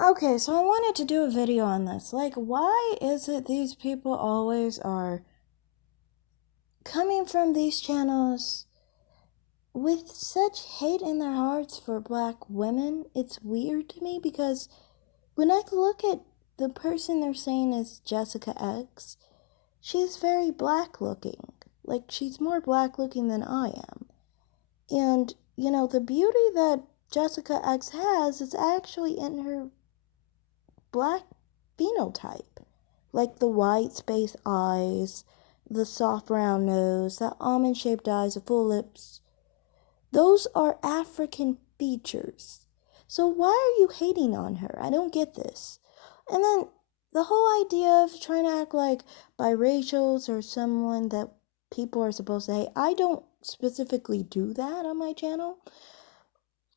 Okay, so I wanted to do a video on this. Like, why is it these people always are coming from these channels with such hate in their hearts for black women? It's weird to me because when I look at the person they're saying is Jessica X, she's very black looking. Like, she's more black looking than I am. And, the beauty that Jessica X has is actually in her black phenotype, like the white space eyes, the soft round nose, the almond shaped eyes, the full lips. Those are African features. So why are you hating on her? I don't get this. And then the whole idea of trying to act like biracials or someone that people are supposed to hate. I don't specifically do that on my channel.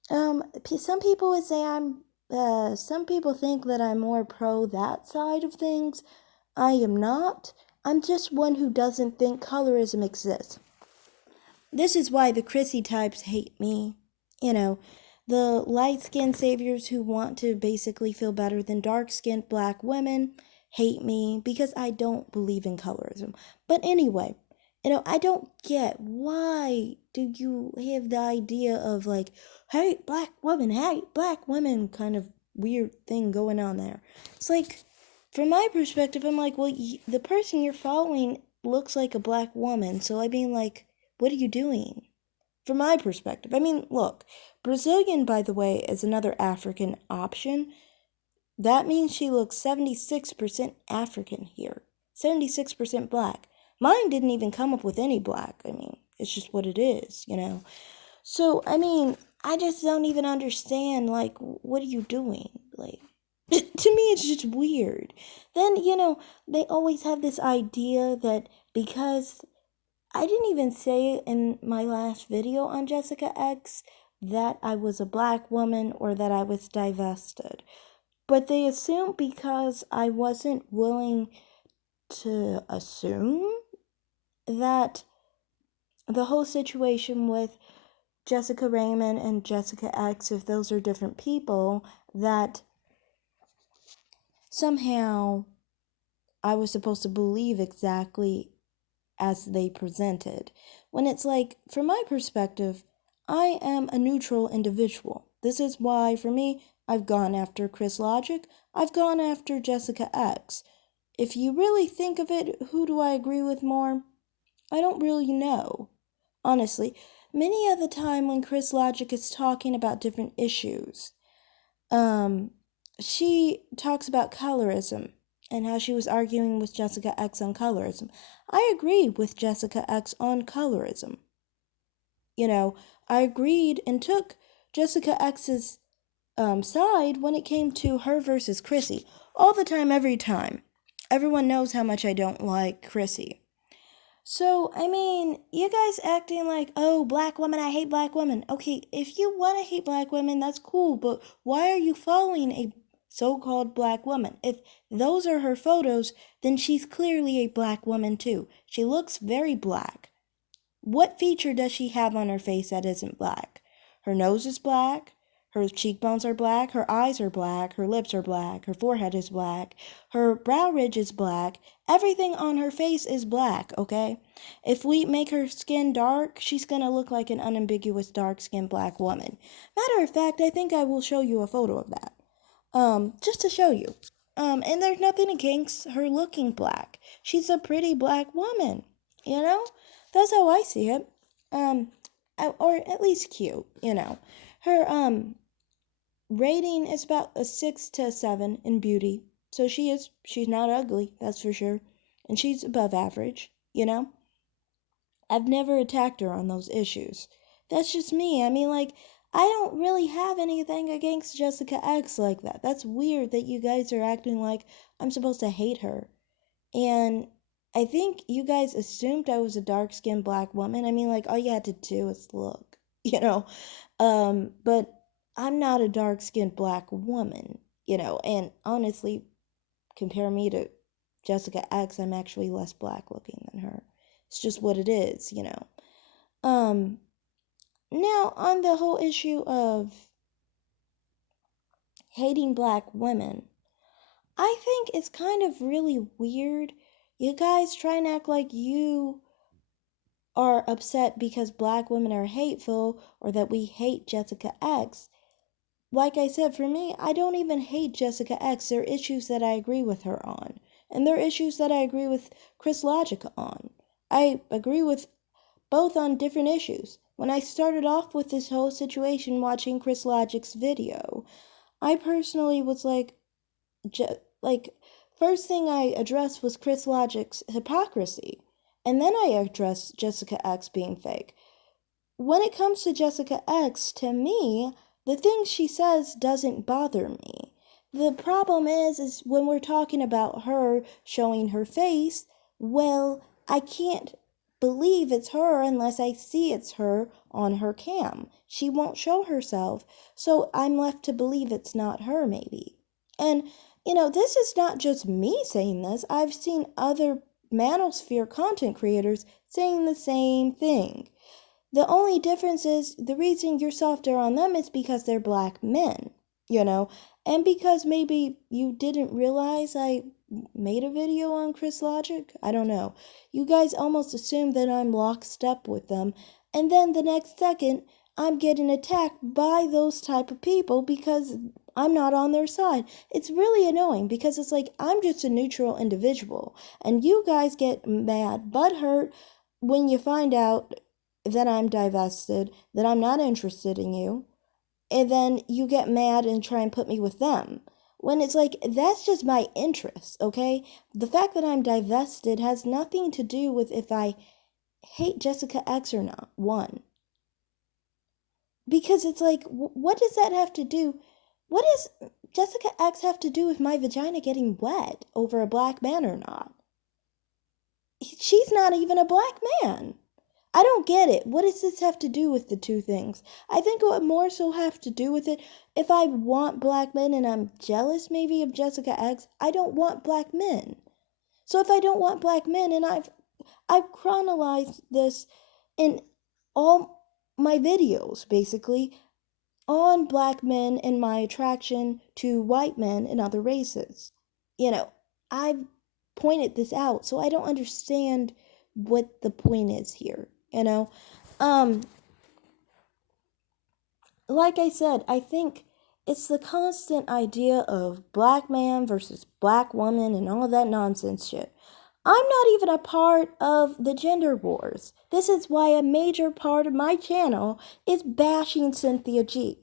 Some people would say some people think that I'm more pro that side of things. I am not. I'm just one who doesn't think colorism exists. This is why the Chrissy types hate me. You know, the light skinned saviors who want to basically feel better than dark skinned black women hate me because I don't believe in colorism. But anyway, I don't get why do you have the idea of like, hate black women kind of weird thing going on there. It's like, from my perspective, I'm like, well, the person you're following looks like a black woman. So I mean, like, what are you doing? From my perspective, I mean, look, Brazilian, by the way, is another African option. That means she looks 76% African here, 76% black. Mine didn't even come up with any black. I mean, it's just what it is. So, I mean, I just don't even understand, like, what are you doing? Like, to me, it's just weird. Then, they always have this idea that because I didn't even say in my last video on Jessica X that I was a black woman or that I was divested. But they assume because I wasn't willing to assume that the whole situation with Jessica Raymond and Jessica X, if those are different people, that somehow I was supposed to believe exactly as they presented. When it's like, from my perspective, I am a neutral individual. This is why, for me, I've gone after Chris Logic, I've gone after Jessica X. If you really think of it, who do I agree with more? I don't really know. Honestly, many of the time when Chris Logic is talking about different issues, um, she talks about colorism and how she was arguing with Jessica X on colorism. I agree with Jessica X on colorism. I agreed and took Jessica X's side when it came to her versus Chrissy. All the time, every time. Everyone knows how much I don't like Chrissy. So, I mean, you guys acting like, oh, black women, I hate black women. Okay, if you want to hate black women, that's cool, but why are you following a so called black woman? If those are her photos, then she's clearly a black woman too. She looks very black. What feature does she have on her face that isn't black? Her nose is black. Her cheekbones are black. Her eyes are black. Her lips are black. Her forehead is black. Her brow ridge is black. Everything on her face is black, okay? If we make her skin dark, she's gonna look like an unambiguous dark skinned black woman. Matter of fact, I think I will show you a photo of that. Just to show you. And there's nothing against her looking black. She's a pretty black woman, you know? That's how I see it. Um, or at least cute. Her, rating is about a 6 to a 7 in beauty. So she's not ugly, that's for sure. And she's above average. I've never attacked her on those issues. That's just me. I mean, like, I don't really have anything against Jessica X like that. That's weird that you guys are acting like I'm supposed to hate her. And I think you guys assumed I was a dark skinned black woman. I mean, like, all you had to do is look, you know? But I'm not a dark skinned black woman. And honestly, compare me to Jessica X, I'm actually less black looking than her. It's just what it is. Now on the whole issue of hating black women. I think it's kind of really weird. You guys try and act like you are upset because black women are hateful or that we hate Jessica X. Like I said, for me, I don't even hate Jessica X. There are issues that I agree with her on. And there are issues that I agree with Chris Logic on. I agree with both on different issues. When I started off with this whole situation watching Chris Logic's video, I personally was like, like, first thing I addressed was Chris Logic's hypocrisy. And then I addressed Jessica X being fake. When it comes to Jessica X, to me, the things she says doesn't bother me. The problem is when we're talking about her showing her face, well, I can't believe it's her unless I see it's her on her cam. She won't show herself, so I'm left to believe it's not her, maybe. And, this is not just me saying this. I've seen other Manosphere content creators saying the same thing. The only difference is the reason you're softer on them is because they're black men, and because maybe you didn't realize I made a video on Chris Logic. I don't know. You guys almost assume that I'm lockstep with them, and then the next second I'm getting attacked by those type of people because I'm not on their side. It's really annoying because it's like I'm just a neutral individual, and you guys get mad, butthurt when you find out that I'm divested, that I'm not interested in you, and then you get mad and try and put me with them. When it's like, that's just my interest, okay? The fact that I'm divested has nothing to do with if I hate Jessica X or not, one. Because it's like, what does that have to do? What does Jessica X have to do with my vagina getting wet over a black man or not? She's not even a black man. I don't get it. What does this have to do with the two things? I think it would more so have to do with it if I want black men and I'm jealous maybe of Jessica X, I don't want black men. So if I don't want black men, and I've chronologized this in all my videos basically on black men and my attraction to white men and other races. I've pointed this out, so I don't understand what the point is here. Um, like I said, I think it's the constant idea of black man versus black woman and all that nonsense shit. I'm not even a part of the gender wars. This is why a major part of my channel is bashing Cynthia G.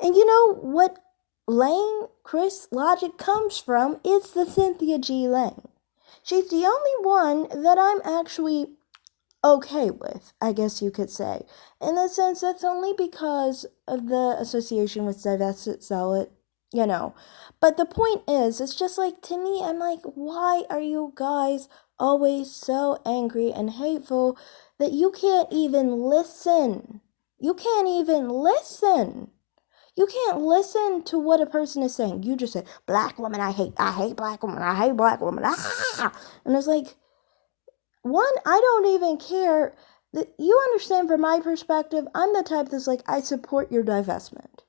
And you know what lane Chris Logic comes from? It's the Cynthia G lane. She's the only one that I'm actually okay with, I guess you could say. In a sense, that's only because of the association with Divested Zealot. But the point is, it's just like, to me, I'm like, why are you guys always so angry and hateful that you can't even listen? You can't even listen. You can't listen to what a person is saying. You just say, black woman, I hate black woman, I hate black woman. Ah! And it's like, one, I don't even care. You understand from my perspective, I'm the type that's like, I support your divestment.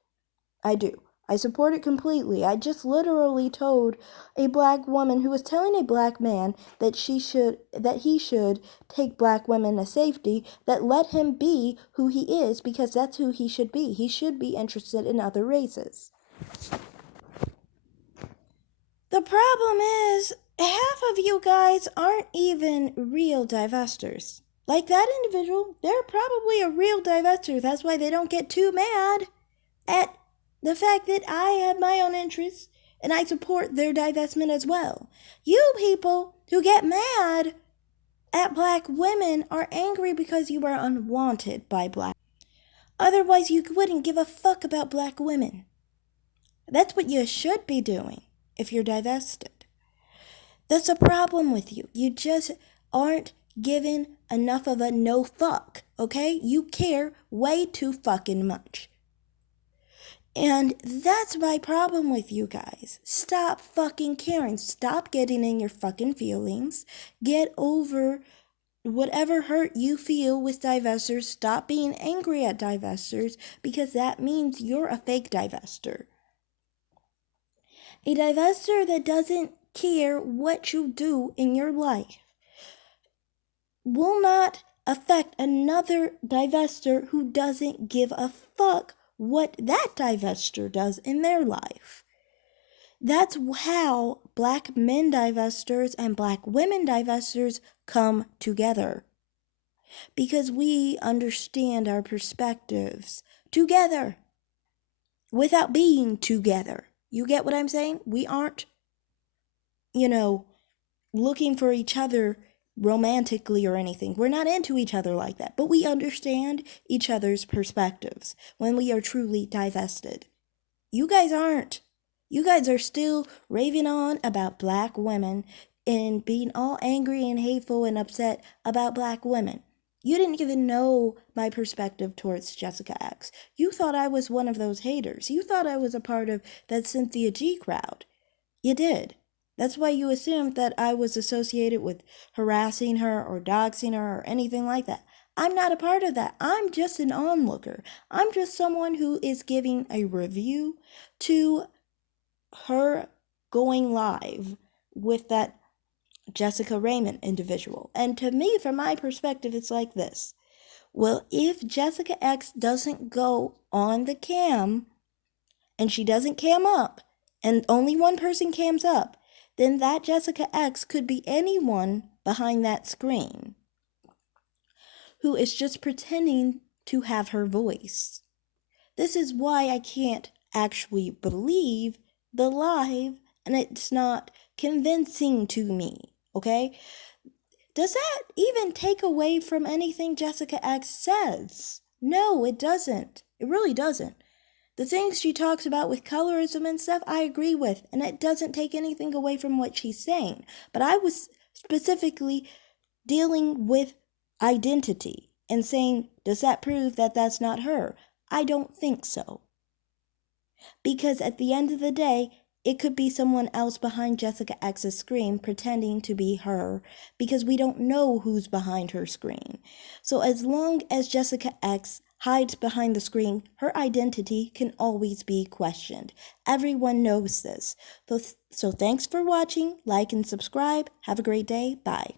I do. I support it completely. I just literally told a black woman who was telling a black man that he should take black women to safety, that let him be who he is because that's who he should be. He should be interested in other races. The problem is, half of you guys aren't even real divestors. Like that individual, they're probably a real divestor. That's why they don't get too mad at the fact that I have my own interests and I support their divestment as well. You people who get mad at black women are angry because you are unwanted by black. Otherwise, you wouldn't give a fuck about black women. That's what you should be doing if you're divested. That's a problem with you. You just aren't given enough of a no fuck, okay? You care way too fucking much. And that's my problem with you guys. Stop fucking caring. Stop getting in your fucking feelings. Get over whatever hurt you feel with divestors. Stop being angry at divestors because that means you're a fake divester. A divester that doesn't care what you do in your life will not affect another divester who doesn't give a fuck what that divester does in their life. That's how black men divestors and black women divestors come together. Because we understand our perspectives together without being together. You get what I'm saying? We aren't, looking for each other romantically or anything. We're not into each other like that, but we understand each other's perspectives when we are truly divested. You guys aren't. You guys are still raving on about black women and being all angry and hateful and upset about black women. You didn't even know my perspective towards Jessica X. You thought I was one of those haters. You thought I was a part of that Cynthia G crowd. You did. That's why you assumed that I was associated with harassing her or doxing her or anything like that. I'm not a part of that. I'm just an onlooker. I'm just someone who is giving a review to her going live with that Jessica Raymond individual. And to me, from my perspective, it's like this. Well, if Jessica X doesn't go on the cam and she doesn't cam up and only one person cams up, then that Jessica X could be anyone behind that screen who is just pretending to have her voice. This is why I can't actually believe the live, and it's not convincing to me, okay? Does that even take away from anything Jessica X says? No, it doesn't. It really doesn't. The things she talks about with colorism and stuff, I agree with, and it doesn't take anything away from what she's saying. But I was specifically dealing with identity and saying, does that prove that that's not her? I don't think so. Because at the end of the day, it could be someone else behind Jessica X's screen pretending to be her because we don't know who's behind her screen. So as long as Jessica X hides behind the screen, her identity can always be questioned. Everyone knows this. So thanks for watching. Like and subscribe. Have a great day. Bye.